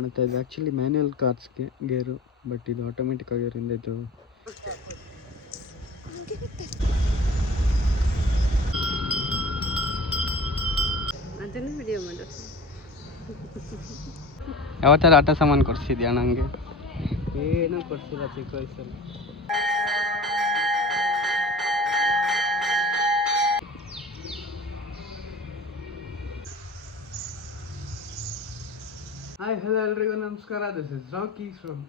ಕಾಣ್ತಾ ಇದೆ. Actually manual ಕಾರ್ಸ್ಗೆ ಗೇರು, ಬಟ್ ಇದು ಆಟೋಮೆಟಿಕ್ ಆಗಿರೋದ್ರಿಂದ ಇದು ಅದನ್ನು ವಿಡಿಯೋ ಮಾಡು. ಯಾವತ್ತಾರು ಆಟ ಸಾಮಾನು ಕೊಡಿಸಿದ್ಯಾ? ನನಗೆ ಏನೂ ಕೊಡಿಸಿಲ್ಲ ಚಿಕ್ಕ ವಯಸ್ಸಲ್ಲಿ. ಹಾಯ್ ಹಲೋ ಎಲ್ರಿಗೂ ನಮಸ್ಕಾರ. This is Rocky from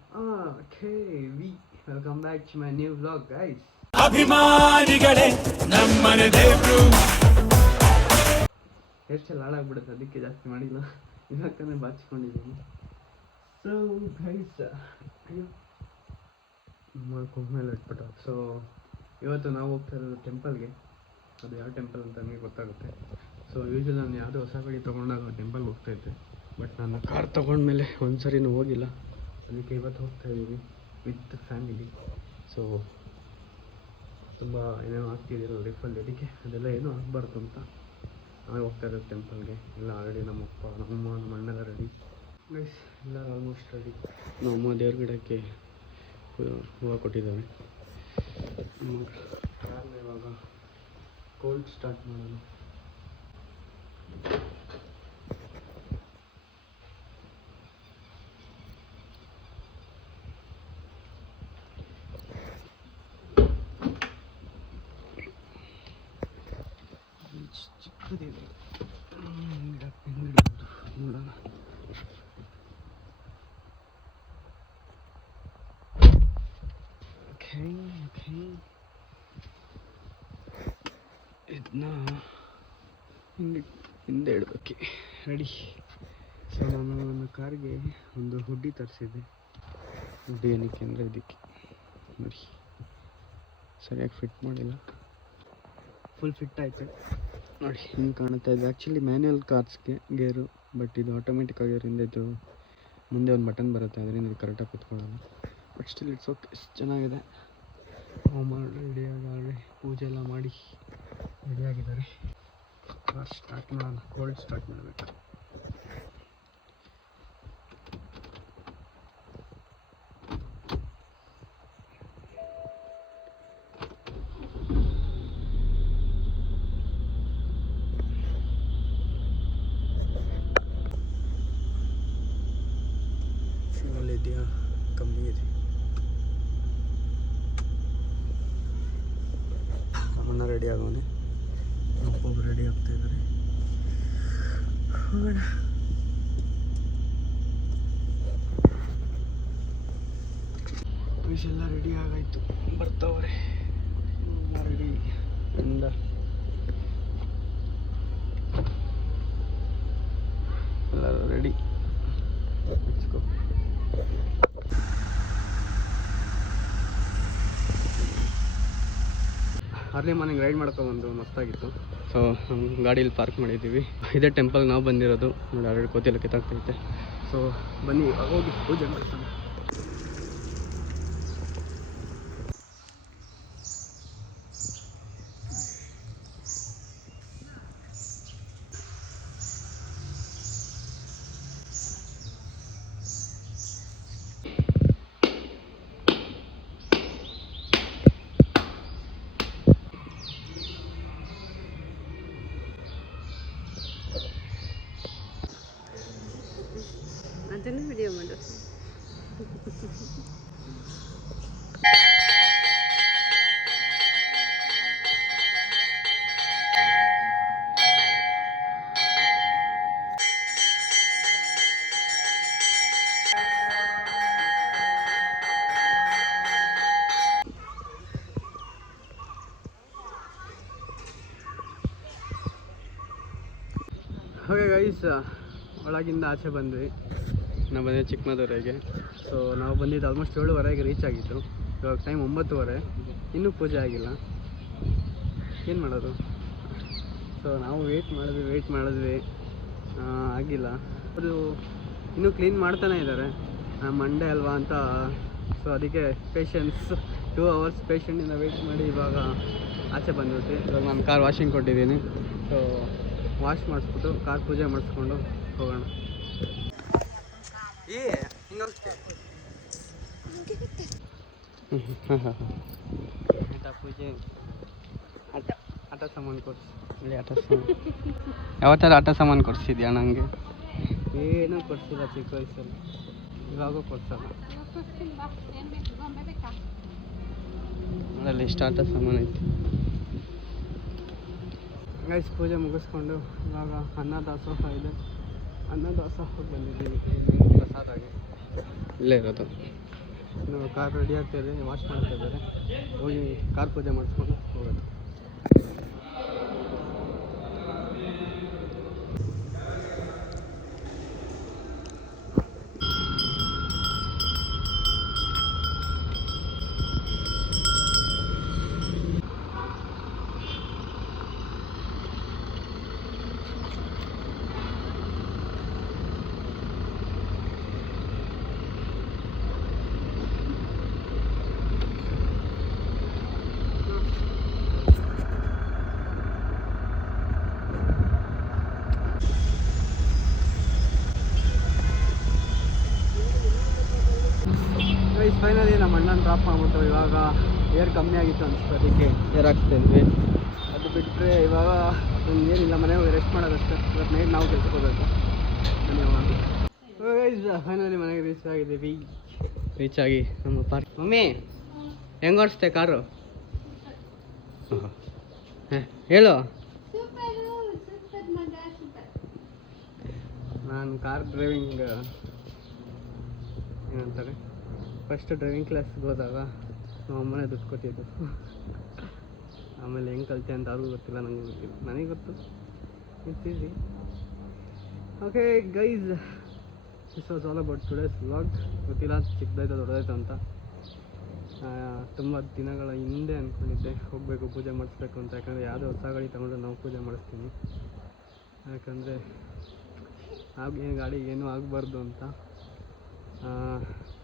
KV. Welcome back to my new vlog guys. ಅಭಿಮಾನಿಗಳೇ ನಮ್ಮನೆ ದೇವ್ರು. ಹೇರ್ ಸ್ಟೈಲ್ ಹಾಳಾಗ್ಬಿಡುತ್ತೆ, ಅದಕ್ಕೆ ಜಾಸ್ತಿ ಮಾಡಿಲ್ಲ. ಇವಾಗನೇ ಬಾಚಿಕೊಂಡಿದ್ದೀನಿ. ಸೊ ಗೈಸ್, ಅಯ್ಯೋ ಮಾಡ್ಕೊಂಡ್ಮೇಲೆ ಇಟ್ಬಿಟ್ಟು. ಸೊ ಇವತ್ತು ನಾವು ಹೋಗ್ತಾ ಇರೋದು ಟೆಂಪಲ್ಗೆ. ಅದು ಯಾವ ಟೆಂಪಲ್ ಅಂತ ನನಗೆ ಗೊತ್ತಾಗುತ್ತೆ. ಸೊ ಯೂಶ್ವಲಿ ನಾನು ಯಾವುದೋ ಹೊಸ ಗಾಡಿ ತೊಗೊಂಡಾಗ ಟೆಂಪಲ್ಗೆ ಹೋಗ್ತಾಯಿದ್ದೆ, ಬಟ್ ನಾನು ಕಾರ್ ತೊಗೊಂಡ್ಮೇಲೆ ಒಂದು ಸರಿನೂ ಹೋಗಿಲ್ಲ. ಅದಕ್ಕೆ ಇವತ್ತು ಹೋಗ್ತಾ ಇದ್ದೀವಿ ವಿತ್ ಫ್ಯಾಮಿಲಿ. ಸೊ ತುಂಬ ಏನೇನೋ ಆಗ್ತಿದ್ದೀರ ಲೈಫಲ್ಲಿ, ಅದಕ್ಕೆ ಅದೆಲ್ಲ ಏನೂ ಆಗಬಾರ್ದು ಅಂತ ನಾವು ಹೋಗ್ತಾ ಇರೋದು ಟೆಂಪಲ್ಗೆ. ಎಲ್ಲ ಆಲ್ರೆಡಿ ನಮ್ಮಪ್ಪ ನಮ್ಮಮ್ಮ ನಮ್ಮ ಅಣ್ಣೆಲ್ಲ ರೆಡಿ ಗೈಸ್, ಎಲ್ಲರೂ ಆಲ್ಮೋಸ್ಟ್ ರೆಡಿ. ನಮ್ಮಮ್ಮ ದೇವ್ರ ಗಿಡಕ್ಕೆ ಹೂವು ಕೊಟ್ಟಿದ್ದಾರೆ. ಕಾರ್ನ ಇವಾಗ ಕೋಲ್ಡ್ ಸ್ಟಾರ್ಟ್ ಮಾಡೋಣ. ಚಿಕ್ಕದಿದೆ ನೋಡೋಣ. ಇದನ್ನ ಹಿಂದೆ ಇಡಬೇಕು. ರೆಡಿ. ಸೊ ನಾನು ನನ್ನ ಕಾರ್ಗೆ ಒಂದು ಹುಡ್ಡಿ ತರಿಸಿದ್ದೆ. ಹುಡ್ಡಿ ಏನಕ್ಕೆ ಅಂದರೆ ಇದಕ್ಕೆ ನೋಡಿ, ಸರಿಯಾಗಿ ಫಿಟ್ ಮಾಡಿಲ್ಲ. ಫುಲ್ ಫಿಟ್ ಆಯಿತು ನೋಡಿ, ಹಿಂಗೆ ಕಾಣ್ತಾ ಇದೆ. ಆ್ಯಕ್ಚುಲಿ ಮ್ಯಾನ್ಯಲ್ ಕಾರ್ಸ್ಗೆ ಗೇರು, ಬಟ್ ಇದು ಆಟೋಮೆಟಿಕ್ ಆಗಿರೋದ್ರಿಂದ ಇದು ಮುಂದೆ ಒಂದು ಬಟನ್ ಬರುತ್ತೆ, ಅದರಿಂದ ಇದು ಕರೆಕ್ಟಾಗಿ ಕೂತ್ಕೊಳ್ಳೋದು. ಬಟ್ ಸ್ಟಿಲ್ ಇಟ್ಸ್ ಓಕೆ, ಚೆನ್ನಾಗಿದೆ. ಅಮ್ಮ ರೆಡಿಯಾಗಿ ಪೂಜೆ ಎಲ್ಲ ಮಾಡಿ ರೆಡಿಯಾಗಿದ್ದಾರೆ. ಕಾರ್ ಸ್ಟಾರ್ಟ್ ಮಾಡೋಣ. ಕೋಲ್ಡ್ ಸ್ಟಾರ್ಟ್ ಮಾಡಬೇಕು. ಇದೆಯಾ? ಕಮ್ಮಿ ಇದೆ. ಅಮ್ಮನ ರೆಡಿ ಆಗೋನೆ, ಒಬ್ಬೊಬ್ಬರು ರೆಡಿ ಆಗ್ತಾ ಇದ್ದಾರೆ. ಹೋಗೋಣ. ಎಲ್ಲ ರೆಡಿ ಆಗಾಯ್ತು, ಬರ್ತಾವ್ರೆ. ರೆಡಿ ಇಂದ ಎಲ್ಲರೂ ರೆಡಿ. ಅರ್ಲಿ ಮಾರ್ನಿಂಗ್ ರೈಡ್ ಮಾಡ್ಕೊಂಡ್ಬಂದು ಮಸ್ತಾಗಿತ್ತು. ಸೊ ಗಾಡೀಲಿ ಪಾರ್ಕ್ ಮಾಡಿದ್ದೀವಿ. ಇದೇ ಟೆಂಪಲ್ ನಾವು ಬಂದಿರೋದು ನೋಡಿ. ಆಲ್ರೆಡಿ ಕೋತಿಯೆಲ್ಲ ಕಿತ್ತಾಗ್ತೈತೆ. ಸೊ ಬನ್ನಿ ಹೋಗಿ ಪೂಜೆ ಮಾಡ್ತಾನೆ. ಅದನ್ನು ವಿಡಿಯೋ ಮಾಡು. ಓಕೆ ಗೈಸ್, ಒಳಗಿಂದ ಆಚೆ ಬಂದ್ವಿ. ನಾವು ಬಂದಿದ್ದು ಚಿಕ್ಕಮಗಳೂರಿಗೆ. ಸೊ ನಾವು ಬಂದಿದ್ದು ಆಲ್ಮೋಸ್ಟ್ 7:30ಗೆ ರೀಚ್ ಆಗಿತ್ತು. ಇವಾಗ ಟೈಮ್ 9:30, ಇನ್ನೂ ಪೂಜೆ ಆಗಿಲ್ಲ. ಏನು ಮಾಡೋದು? ಸೊ ನಾವು ವೆಯ್ಟ್ ಮಾಡಿದ್ವಿ ಆಗಿಲ್ಲ. ಅದು ಇನ್ನೂ ಕ್ಲೀನ್ ಮಾಡ್ತಾನೆ ಇದ್ದಾರೆ. ಮಂಡೇ ಅಲ್ವಾ ಅಂತ. ಸೊ ಅದಕ್ಕೆ ಪೇಷನ್ಸ್ 2 hours ಪೇಷಂಟಿಂದ ವೆಯ್ಟ್ ಮಾಡಿ ಇವಾಗ ಆಚೆ ಬಂದ್ಬಿಟ್ಟು ಇವಾಗ ನಾನು ಕಾರ್ ವಾಷಿಂಗ್ ಕೊಟ್ಟಿದ್ದೀನಿ. ಸೊ ವಾಶ್ ಮಾಡಿಸ್ಬಿಟ್ಟು ಕಾರ್ ಪೂಜೆ ಮಾಡಿಸ್ಕೊಂಡು ಹೋಗೋಣ. ಆಟ ಪೂಜೆ ಆಟ ಸಾಮಾನು ಕೊಡ್ಸಿ ಇಲ್ಲಿ ಆಟ ಸಾಮಾನು ಯಾವತ್ತಾರು ಆಟ ಸಾಮಾನು ಕೊಡಿಸಿದ್ಯಾ ನನಗೆ? ಏನೂ ಕೊಡ್ಸಿಲ್ಲ ಚಿಕ್ಕ ವಯಸ್ಸಲ್ಲಿ, ಇವಾಗೂ ಕೊಡ್ಸಲ್ಲ. ಅದರಲ್ಲಿ ಇಷ್ಟು ಆಟ ಸಾಮಾನು ಐತಿ. ಗೈಸ್ ಪೂಜೆ ಮುಗಿಸ್ಕೊಂಡು ಇವಾಗ ಅನ್ನದಾಸೋಹ ಇದೆ, ಅನ್ನದಾಸೋಹಕ್ಕೆ ಬಂದಿದ್ದೀವಿ. ಪ್ರಸಾದಾಗಿ ಇಲ್ಲೇ ಇರೋದು. ಇನ್ನು ಕಾರ್ ರೆಡಿ ಆಗ್ತಾಯಿದೆ, ವಾಶ್ ಮಾಡ್ತಾ ಇದ್ದಾರೆ. ಹೋಗಿ ಕಾರ್ ಪೂಜೆ ಮಾಡಿಸ್ಕೊಂಡು ಹೋಗೋದು. ಫೈನಲಿ ನಮ್ಮ ಅಣ್ಣನ ಡ್ರಾಪ್ ಮಾಡ್ಬಿಟ್ಟು ಇವಾಗ ಏರ್ ಕಮ್ಮಿ ಆಗಿತ್ತು ಅನಿಸ್ತು, ಅದಕ್ಕೆ ಏರ್ ಹಾಕ್ತಾ ಇದ್ವಿ. ಅದು ಬಿಟ್ಟರೆ ಇವಾಗ ಏನಿಲ್ಲ, ಮನೆಗೆ ಹೋಗಿ ರೆಸ್ಟ್ ಮಾಡೋದಷ್ಟೇ. ಇವತ್ತು ನೈಟ್ ನಾವು ಕೆಲ್ಸಕ್ಕೆ ಹೋಗಬೇಕು. ಫೈನಲಿ ಮನೆಗೆ ರೀಚ್ ಆಗಿದ್ದೀವಿ. ರೀಚ್ ಆಗಿ ನಮ್ಮ ಪಾರ್ಕ್. ಮಮ್ಮಿ ಹೆಂಗೆ ಓಡಿಸ್ತೆ ಕಾರು? ಹೇಳು. ನಾನು ಕಾರ್ ಡ್ರೈವಿಂಗ್ ಏನಂತಾರೆ, ಫಸ್ಟ್ ಡ್ರೈವಿಂಗ್ ಕ್ಲಾಸ್ಗೆ ಹೋದಾಗ ನಮ್ಮ ಅಮ್ಮನೇ ದುಡ್ಡು ಕೊಟ್ಟಿದ್ದು. ಆಮೇಲೆ ಹೆಂಗೆ ಕಲಿತೆ ಅಂತ ಅವ್ರಿಗೂ ಗೊತ್ತಿಲ್ಲ, ನನಗೂ ಗೊತ್ತಿಲ್ಲ. ನನಗೆ ಗೊತ್ತು, it's easy. Okay guys, this was all about today's vlog. ಗೊತ್ತಿಲ್ಲ ಚಿಕ್ಕದಾಯ್ತು ದೊಡ್ಡದಾಯ್ತು ಅಂತ. ತುಂಬ ದಿನಗಳ ಹಿಂದೆ ಅಂದ್ಕೊಂಡಿದ್ದೆ ಹೋಗಬೇಕು ಪೂಜೆ ಮಾಡಿಸ್ಬೇಕು ಅಂತ. ಯಾಕಂದರೆ ಯಾವುದೇ ಹೊಸ ಗಾಡಿ ತೊಗೊಂಡ್ರೆ ನಾವು ಪೂಜೆ ಮಾಡಿಸ್ತೀವಿ. ಯಾಕಂದರೆ ಏನು ಗಾಡಿಗೆ ಏನೂ ಆಗಬಾರ್ದು ಅಂತ.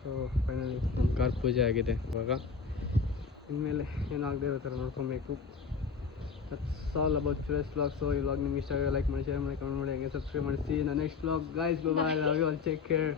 ಸೊ ಫೈನಲಿ ನಮ್ಮ ಕಾರ್ ಪೂಜೆ ಆಗಿದೆ. ಇವಾಗ ಇನ್ಮೇಲೆ ಏನೂ ಆಗದೆ ಇರೋ ಥರ ನೋಡ್ಕೊಬೇಕು. That's all about today's vlog. So ಈ ವ್ಲಾಗ್ ನಿಮ್ಗೆ ಇಷ್ಟ ಆಗಿದೆ ಲೈಕ್ ಮಾಡಿ, ಶೇರ್ ಮಾಡಿ, ಕಮೆಂಟ್ ಮಾಡಿ, ಹಂಗೆ ಸಬ್ಸ್ಕ್ರೈಬ್ ಮಾಡಿ. See in the next vlog guys. Bye bye. Love you all. Take care.